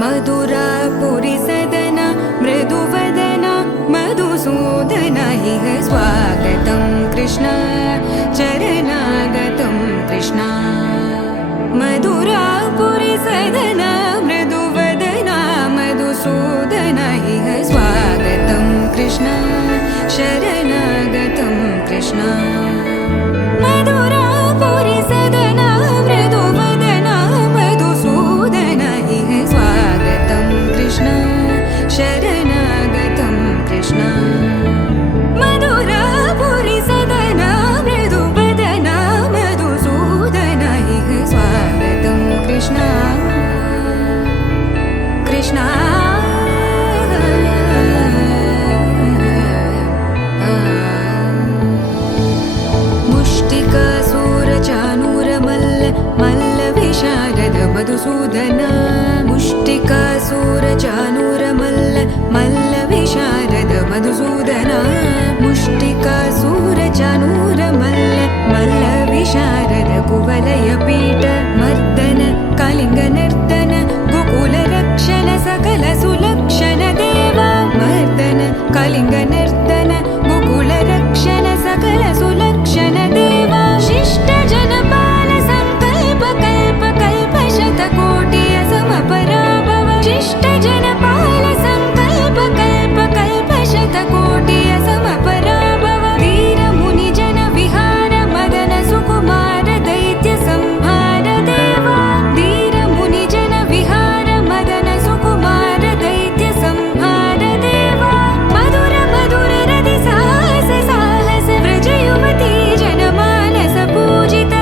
मधुरापुरी सदन मृदुवदन मधुसूदन इह स्वागतं कृष्ण चरणागतं कृष्ण मधुरापुरी सदन मृदुवदन मधुसूदन इह स्वागतं कृष्ण शरणागतं कृष्ण मधुरापुरी सदन मृदुवदन मधुसूदन इह स्वागतं कृष्ण शरणागतं कृष्ण मधुरापुरी सदन मृदुवदन मधुसूदन इह स्वागतं कृष्ण कृष्ण मधुसूदन मुष्टिकासूरचानूर मल्ल विशारद मधुसूदन मुष्टिकासूरचानूर मल्ल विशारद कुवलय पीठ मर्दन कलिंग नर्तन गोकुल रक्षण सकल सुलक्षण देवा मर्दन कलिंग नर्तन गोकुल रक्षण सकल सुलक्षण देवा शिष्ट जनपाल संकल्प कल्प कल्प शतकोटि असमपराभव शिष्ट जनपाल संकल्प कल्प कल्प शतकोटि असमपराभव वीर मुनि जन विहार मदन सुकुमार दैत्य संहार देवा वीर मुनि जन विहार मदन सुकुमार दैत्य संहार देवा मधुर मधुर रति साहस साहस व्रज युवती जनमानस पूजित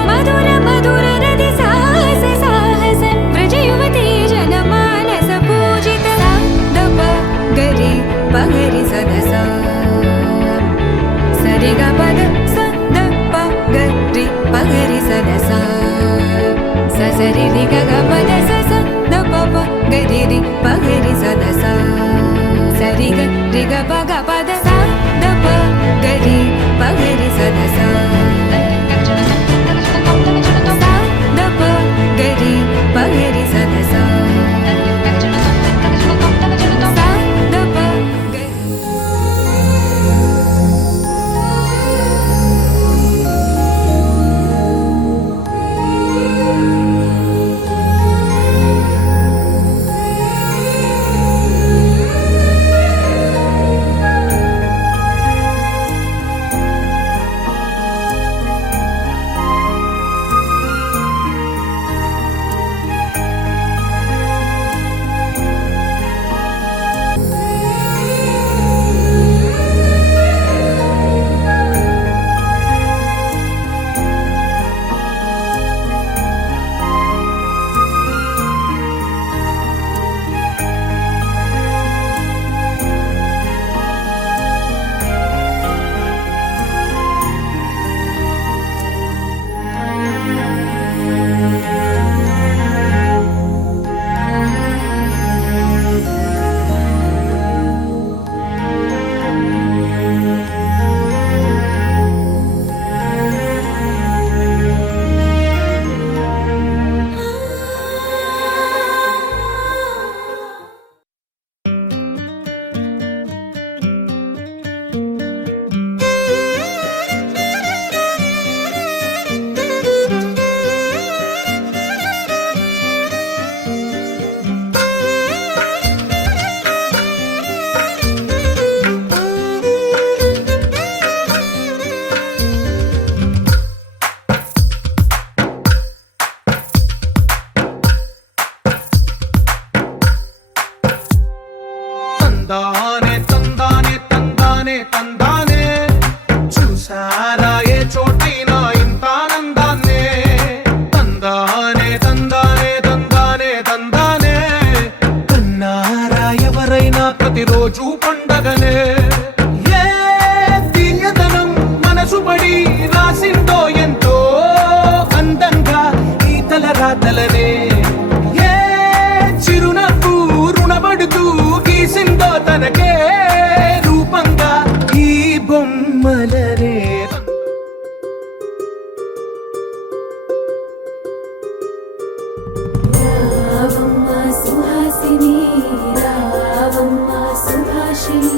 రావమ్మ సుభాషిణి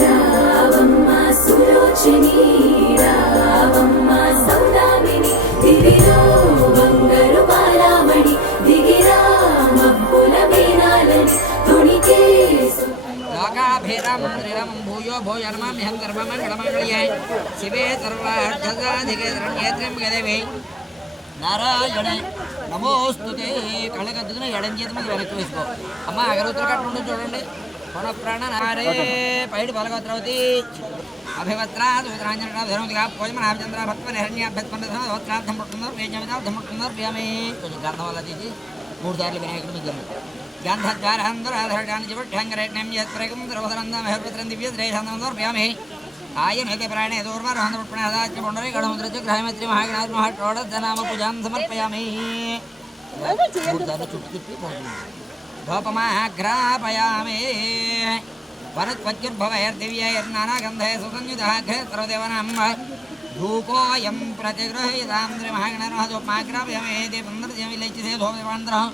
రావమ్మ సులోచని రావమ్మ సౌదామిని దివిలో బంగారు బాలామణి దిగిరా మబ్బుల మీనాలని తుణికే లోకాభిరామం శ్రీరామం భూయో భూయర్మామ్యహం సర్వమంగళమంగళ్యే శివే సర్వార్థసాధికే శరణ్యేత్రం గదేవి నారాయణ నమోస్తుతే కళ్ళకద్దుకుని ఎడం చేతి మీద వెనక్కి వేసుకో అమ్మ అగరవతులు కట్టుండి చూడండి కొన ప్రాణ నారే పైడి బలగోత్రవతి అభివత్రా సూత్రాంజనగా భోజమనాభచంద్ర భక్త నిరణ్యాభ్యత్మర్థం పుట్టున్నారు వేజమిదార్థం పుట్టున్నారు ప్రియమే కొంచెం గంధం వల్ల తీసి 3 సార్లు వినాయకుడి మీద గంధద్వారాంధ్రాధరాన్ని చివట్యాంగరేట్నం యత్ప్రేకం ద్రవసరందమహర్పత్రం దివ్య శ్రేషాందమర్ప్యామి ఆయనైతే ప్రాణే దూర్మర్హందపుణ్యాదాచ్య పుండరీ గణముద్రచ గ్రహమిత్రి మహాగణాధ్ మహాషోడధనామ పూజాం సమర్పయామి 3 సార్లు చుట్టి పోతుంది ధూపమాఘ్రాపయామి వరత్వజ్యుర్భవైర్దివ్యైర్నానాగంధై సుసంయుధः ఘ్రేత్రదేవనాం ధూపోయం ప్రతిగృహీతాం శ్రీ మహాగణాధ్ ధూపమాఘ్రాపయామి దీపం దర్శయామి ధూపదీపాంతరః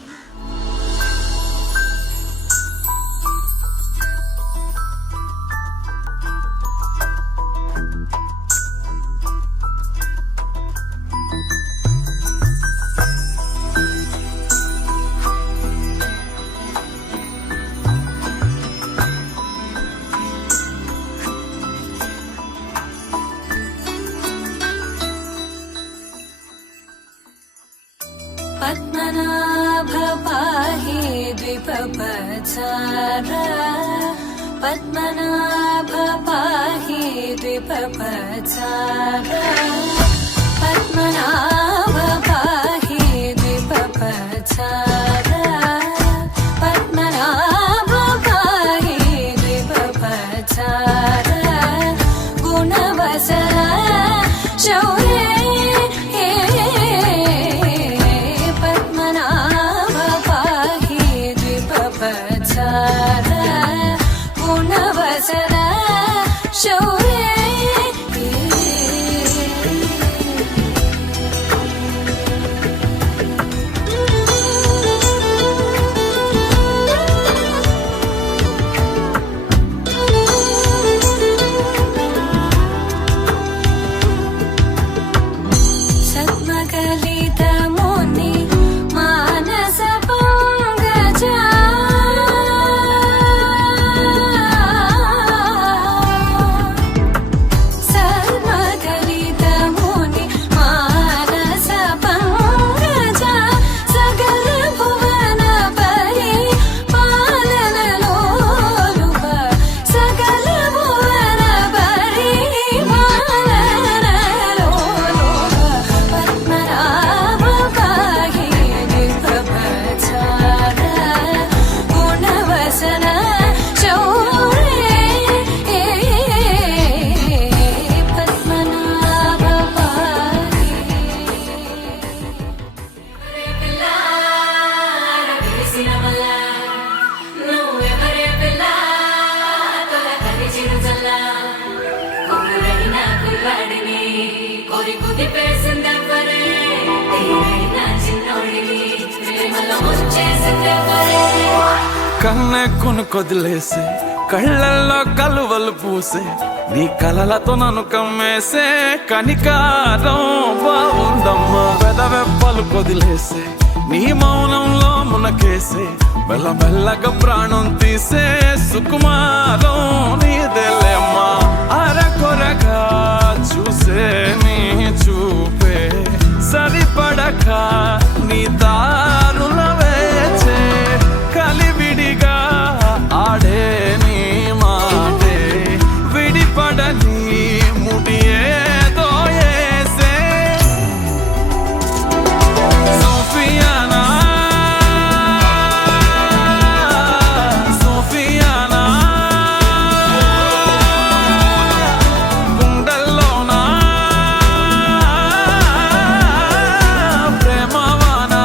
పద్మనాభ పాహి ద్విపపచార పద్మనాభ పాహి ద్విపపచార పద్మనాభ పాహి ద్విపపచార పద్మనాభ పాహి ద్విపపచార గుణవసర శౌర్య గుణవసర శౌర్య సద్మకలిత ముని మానస పంగజ కన్నెక్కును కొదిలేసే కళ్ళల్లో కలువలు పూసే నీ కలలతో నన్ను కమ్మేసే కనికారం బాగుందమ్మా పెదవెప్పలు కొదిలేసే నీ మౌనంలో మునకేసే మెల్లమెల్లగా ప్రాణం తీసే సుకుమారం నీదేలేమ్మా అరకొరగా చూసే నీ చూపే సరిపడక నీ దారుల వేచే కలివిడిగా ఆడే నీ మాటే విడిపడని ముడియేదో ఏసే సోఫియానా సోఫియానా గుండెల్లోనా ప్రేమవానా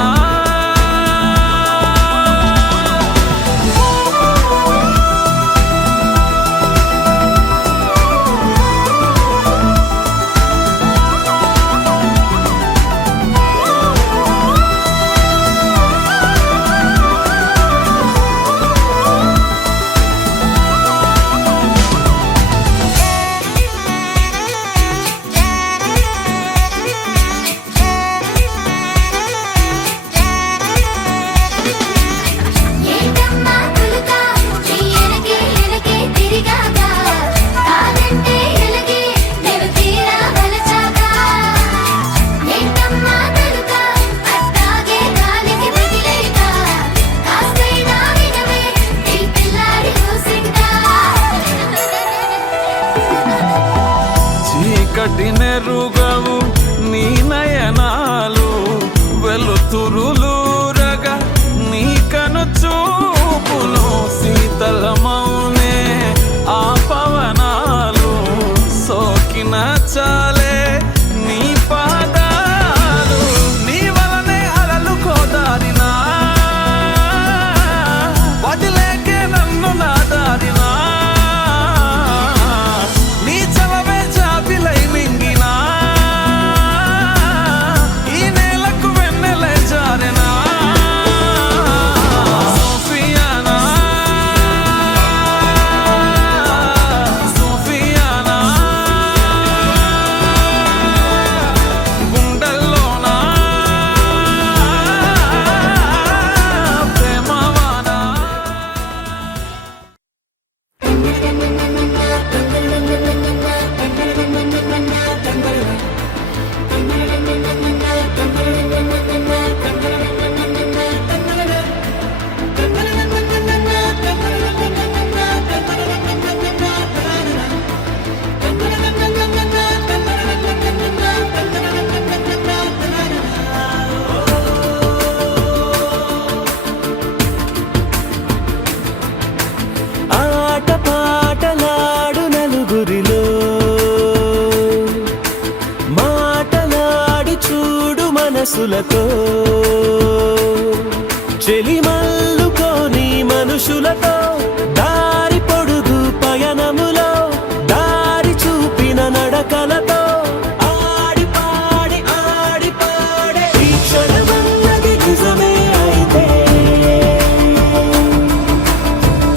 వెలుతురులూరగా నీ కను చూపులో శీతలమౌనే ఆ పవనాలు సోకిన చాలే నీ పాదాలు నీ వలనే అలలు కోదారినా వదిలేకే నన్ను నాదారినా నీ చలవే చాపిలై మింగినా ఈ నేలకు వెన్నెలే జారెనా సోఫియానా సోఫియానా గుండెల్లోనా ప్రేమవానా ఆట పాటలాడు నలుగురిలో మాటలాడి చూడు మనసులతో చెలిమల్లుకోని మనుషులతో దారి పొడుగు పయనములో దారి చూపిన నడకలతో ఆడి పాడే ఈ క్షణమన్నది నిజమే అయితే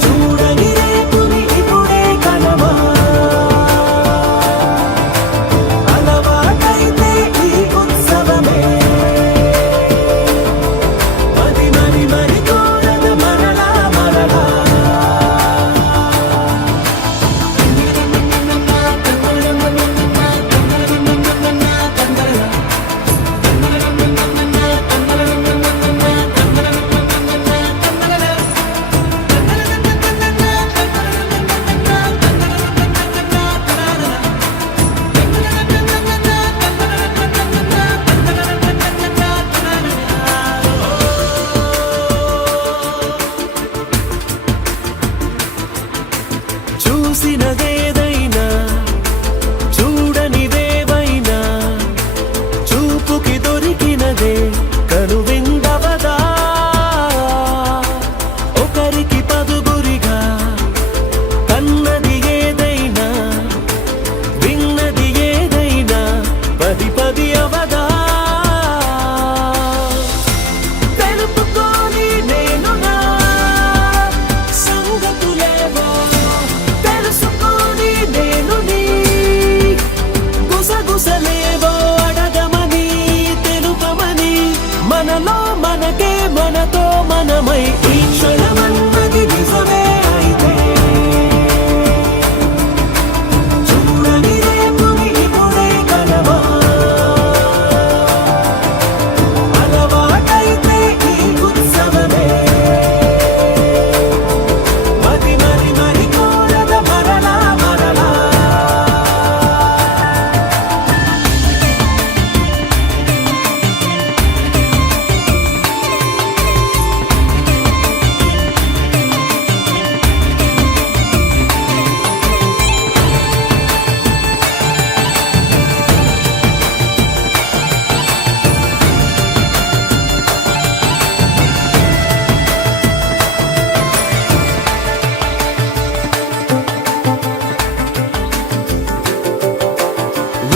చూడని రేపుని ఇప్పుడే కలవా అలవాటైతే ఈ ఉత్సవమే మరి కోరద మరలా చూసినదేదైనా చూడనిదేవైనా చూపుకి దొరికినదే కనువిందవదా ఒకరికి పదుగురిగా కన్నది ఏదైనా విన్నది ఏదైనా పది అవదా తెలుపుకోని నేను నా సంగతులేవో తెలుసుకొని నేను నీ గుసగుసలేవో అడగమని తెలుపమని మనలో మనకే మనతో మనమై ఈ క్షణమన్నది నిజమే అయితే చూడని రేపుని ఇప్పుడే కలవా అలవాటైతే ఈ ఉత్సవమే మరి కోరద మరలా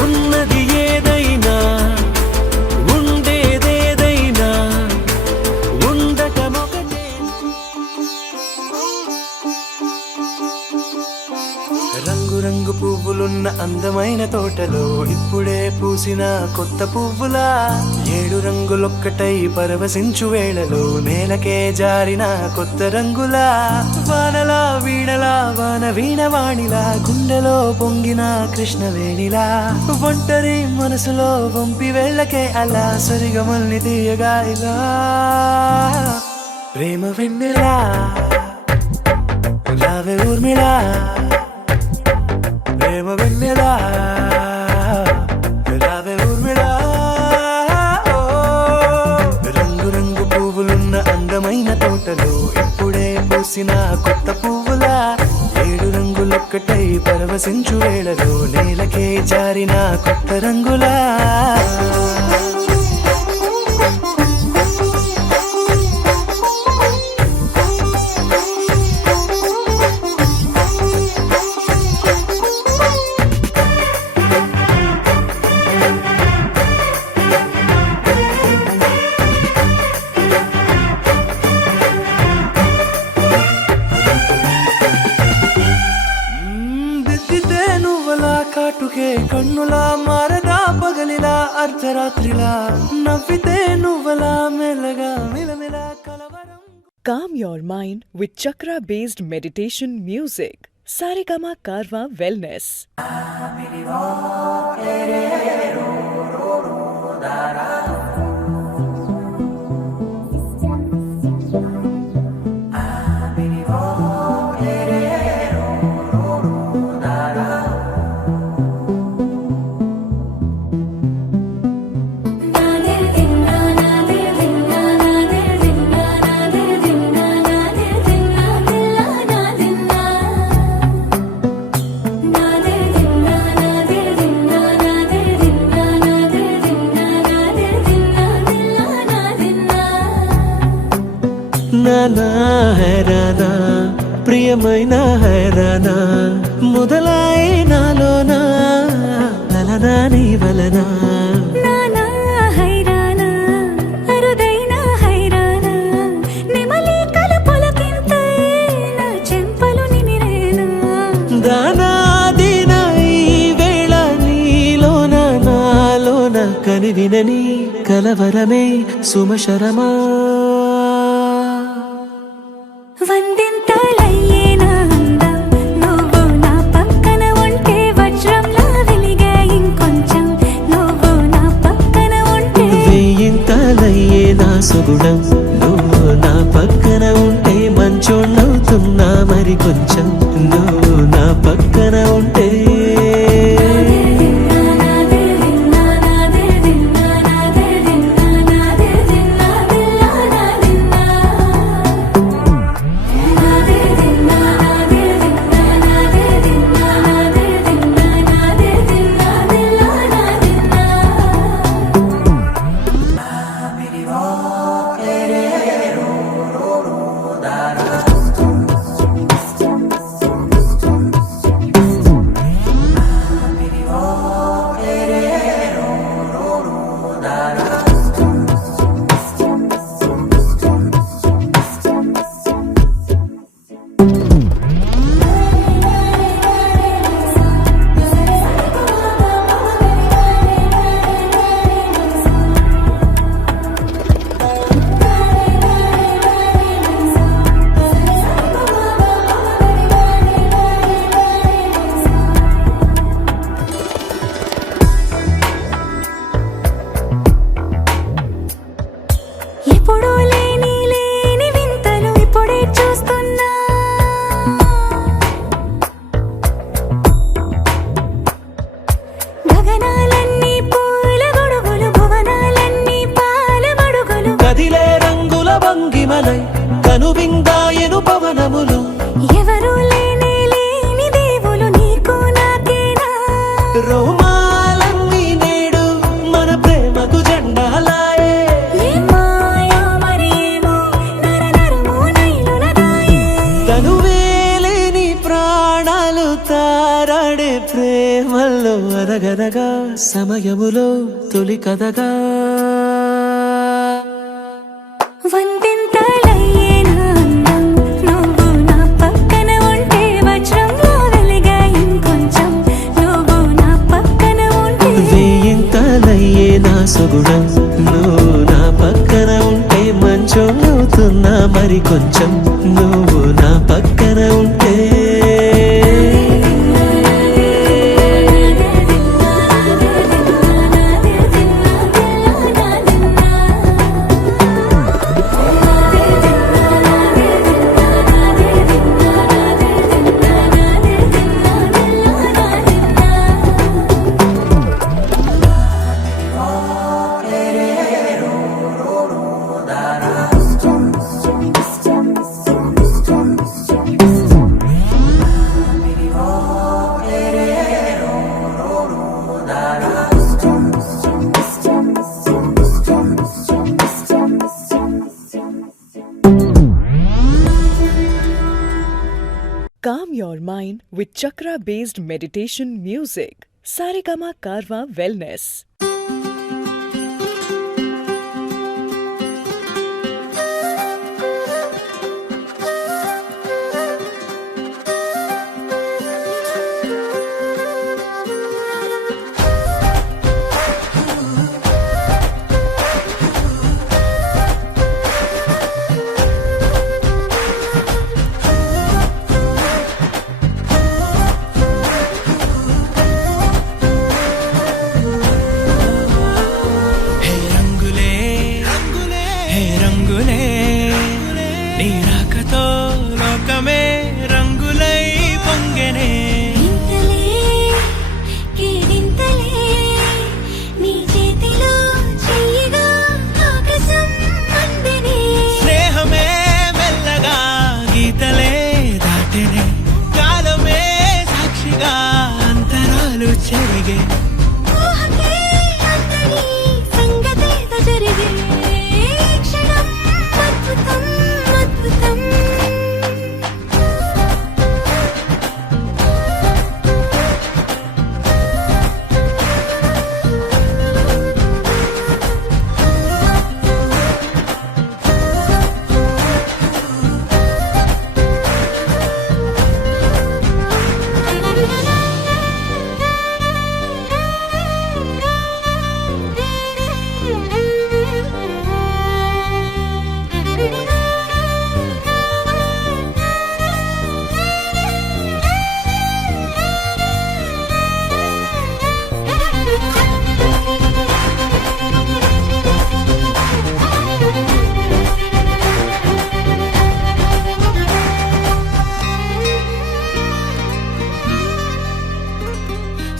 ఉన్నది ఏదైనా ఉండేదేదైనా ఉండటమొకటే రంగురంగు పువ్వులున్న అందమైన తోటలో ఇప్పుడే పూసిన కొత్త పువ్వులా 7 రంగులొక్కటై పరవశించు వేళలో నేలకే జారిన కొత్త రంగులా వానలా వీణలా వాన వీణవాణిలా గుండెలో పొంగిన కృష్ణవేణిలా ఒంటరి మనసులో వంపి వెళ్ళకే అలా సరిగమల్ని తీయగా ఇలా ప్రేమ వెన్నెలా రావే ఊర్మిళా ప్రేమ వెన్నెలా రావే ఊర్మిళా పూసిన కొత్త పువ్వులా 7 రంగులొక్కటై పరవశించు వేళలో నేలకే జారిన కొత్త రంగులా దిద్దితే నువ్వలా కాటుకే కన్నులా మారదా పగలిలా అర్ధరాత్రిలా నవ్వితే నువ్వలా మెల్లగా మిలమిలా కలవరం. Calm your mind with chakra based meditation music. Saregama Karwa Wellness. నాదిల్ దిన్నా నాదిల్ దిన్నా నాదిల్ దిన్నా నాదిల్ దిన్నా నాదిల్ దిన్నా దిల్లా నాదిన్నా నాదిల్ దిన్నా నాదిల్ దిన్నా నాదిల్ దిన్నా నాదిల్ దిన్నా నాదిల్ దిన్నా దిల్లా నాదిన్నా నానా హైరానా ప్రియమైన హైరానా మొదలాయి నాలోనా నలనా నీ వలనా నానా హైరానా అరుదైన హైరానా నెమలి కలపులకింతై నా చెంపలు నిమిరేనా దానాదిన ఈ వేళ నీలోన నాలోన కనివినని కలవరమే సుమశరమా వందింతలయ్యేనా అందం నువ్వు నా పక్కన ఉంటే వజ్రంలా వెలిగే ఇంకొంచెం నువ్వు నా పక్కన ఉంటే వేయింతలయ్యే నా సుగుణం నువ్వు నా పక్కన ఉంటే మంచోళ్ళవుతున్నా మరి కొంచెం నువ్వు నా పక్కన ఉంటే నాదిల్ దిన్నా నాదిల్ దిన్నా నాదిల్ దిన్నా నాదిల్ దిన్నా దిల్లా నాదిన్నా నాదిల్ దిన్నా నాదిల్ దిన్నా నాదిల్ దిన్నా నాదిల్ దిన్నా నాదిల్ దిన్నా దిల్లా నాదిన్నా ఎప్పుడూ లేని లేని వింతలు ఇప్పుడే చూస్తున్నా గగనాలన్నీ పూల గొడుగులు భువనాలన్నీ పాల మడుగులు కదిలే రంగుల భంగిమలై కనువిందాయను పవనములు ఎవరు లేని లేని దేవులు నీకు నాకేనా రోమాలన్నీ నేడు మన ప్రేమకు జెండాలాయే ఏ మాయో మరేమో నరనరమో నైలునదాయే తనువేలేని ప్రాణాలు తారాడే ప్రేమల్లో అదగదగా సమయములో తొలి కథగా వందింతలయ్యేనా అందం నువ్వు నా పక్కన ఉంటే వజ్రంలా వెలిగే ఇంకొంచెం నువ్వు నా పక్కన ఉంటే వేయింతలయ్యే నా సుగుణం నువ్వు నా పక్కన ఉంటే మంచోళ్ళవుతున్నా మరి కొంచెం నువ్వు నా పక్కన ఉంటే mind with chakra based meditation music. Saregama Karwa Wellness.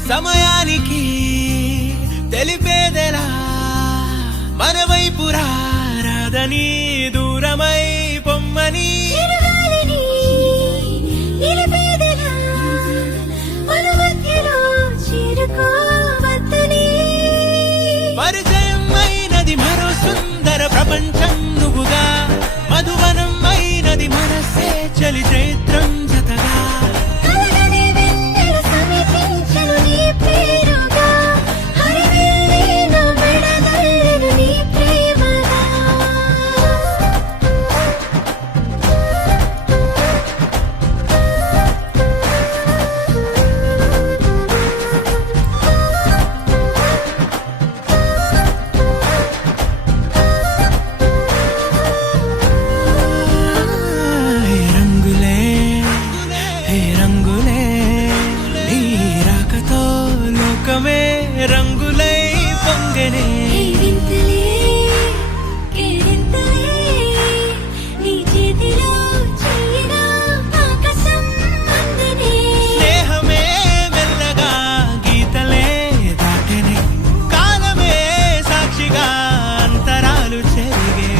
సమయానికి తెలిపేదెలా మనవైపు రాదని దూరమై పొమ్మని పరిచయం అయినది మరో సుందర ప్రపంచం నువ్వుగా మధువనం అయినది మనసే చలి చైత్రం జతగా రంగులై పొంగనే స్నేహమే మెల్లగా గీతలే దాటనే కాలమే సాక్షిగా అంతరాలు చెరిగే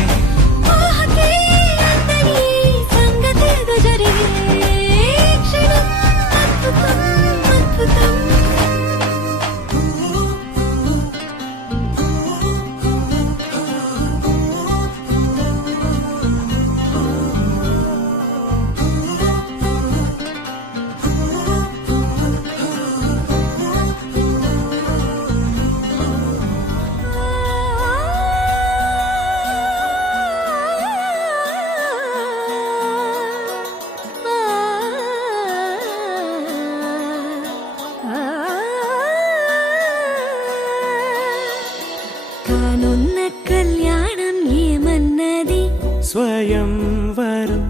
స్వయంవరం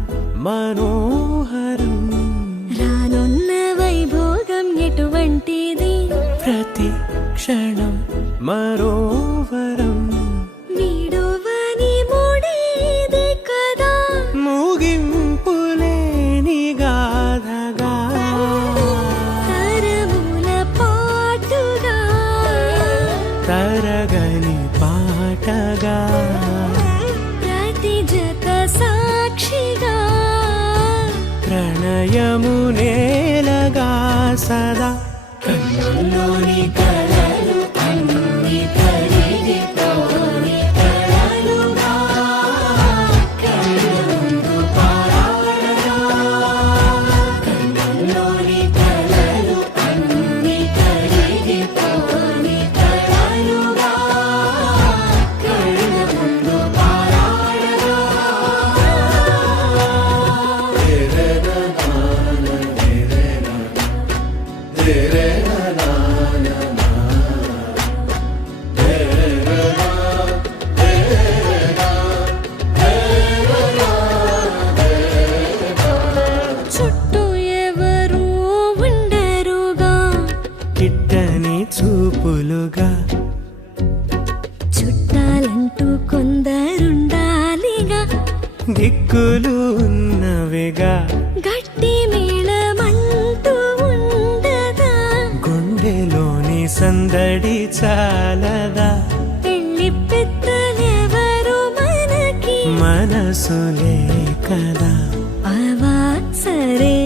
మనోహరం రానున్న వైభోగం ఎటువంటిది ప్రతి క్షణం మరోవరం వీడువని మూడేది కదా ముగింపులేని గాథగా తరముల పాటుగా తరగని పాటగా సాక్షిగా ప్రణయము నేలగా సదా కన్నుల్లోని కలలు అన్ని కరిగిపోని కలలుగా కన్నుందు పారాడగా కన్నుల్లోని దిక్కులు ఉన్నవిగా గట్టి మేళమంటూ ఉండదా గుండెలోని సందడి చాలదా పెళ్లి పెద్దలెవరు మనకి మనసులే కదా అవా సరే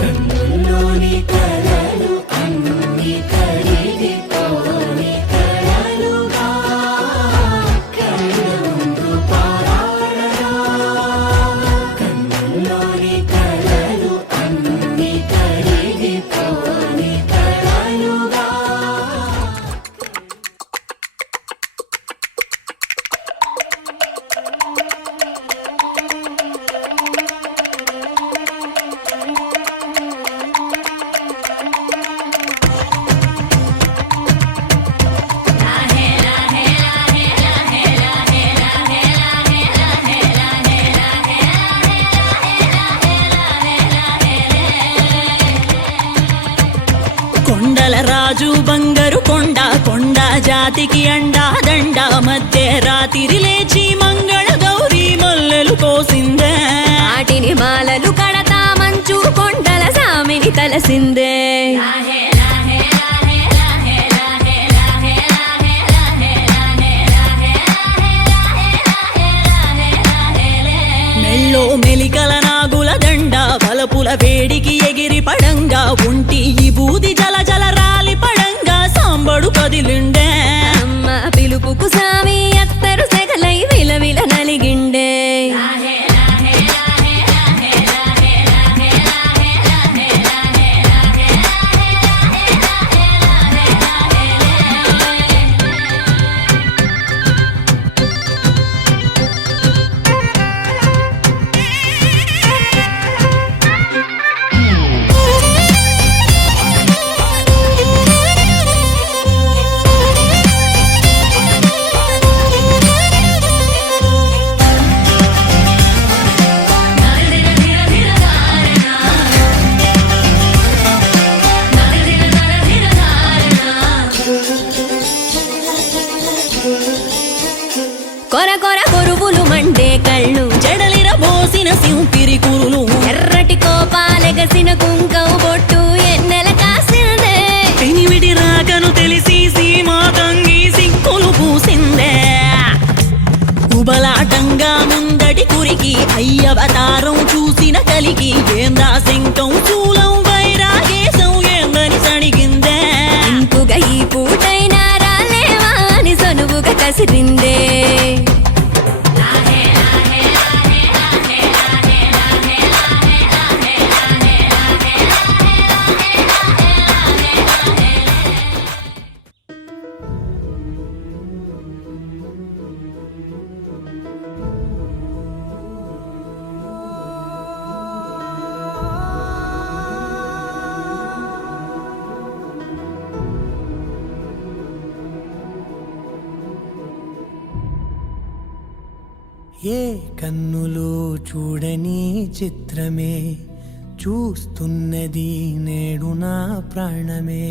కన్నుల్లోని కలలు అన్ని కరిగిపోని కలలుగా కళ్ళ ముందు పారాడరా కన్నుల్లోని కలలు అన్ని కరిగిపోని కలలుగా కొండల రాజు బంగారు కొండ కొండ జాతికి అండా దండ మధ్య రాత్రి లేచి మంగళ గౌరీ మల్లెలు కోసిందే వాటిని మాలలు కడతా మంచు కొండల సామిని తలసిందే మెల్లో మెలికల నాగుల దండ బలపుల వేడికి ఎగిరి పడంగా ఒంటి ఈ బూది జల జల రాలి పడంగా సాంబడు కదిలిండే అమ్మ పిలుపుకు సామి అత్తరు సెగలై విలవిల నలిగిండే కొర కొర కొరువులు మండే కళ్ళు జడలిర బోసిన సింపిరి కురులు ఎర్రటి కోపాలెగసిన కుంకవు బొట్టు ఎన్నెల కాసిందే పెనివిడి రాకను తెలిసి సీమా తంగి సిక్కులు పూసిందే ఉబలాటంగా ముందటి కురికి అయ్యవతారం చూసిన కలిగి ఏందా శంకం చూలం వైరాగేశం ఏందని సణిగిందే ఇంపుగా ఈ పూటైనా రాలేవా అని సనువుగా కసిరిందే ఏ కన్నులు చూడని చిత్రమే చూస్తున్నది నేడు నా ప్రాణమే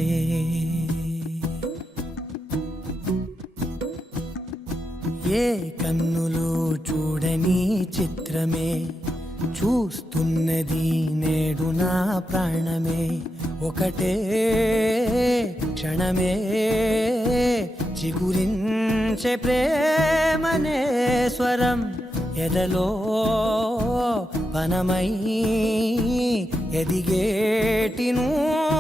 ఏ కన్నులు చూడని చిత్రమే చూస్తున్నది నేడు నా ప్రాణమే ఒకటే క్షణమే చిగురించే ప్రేమనే స్వరం ఎదలో వనమై ఎదిగేటి నూతన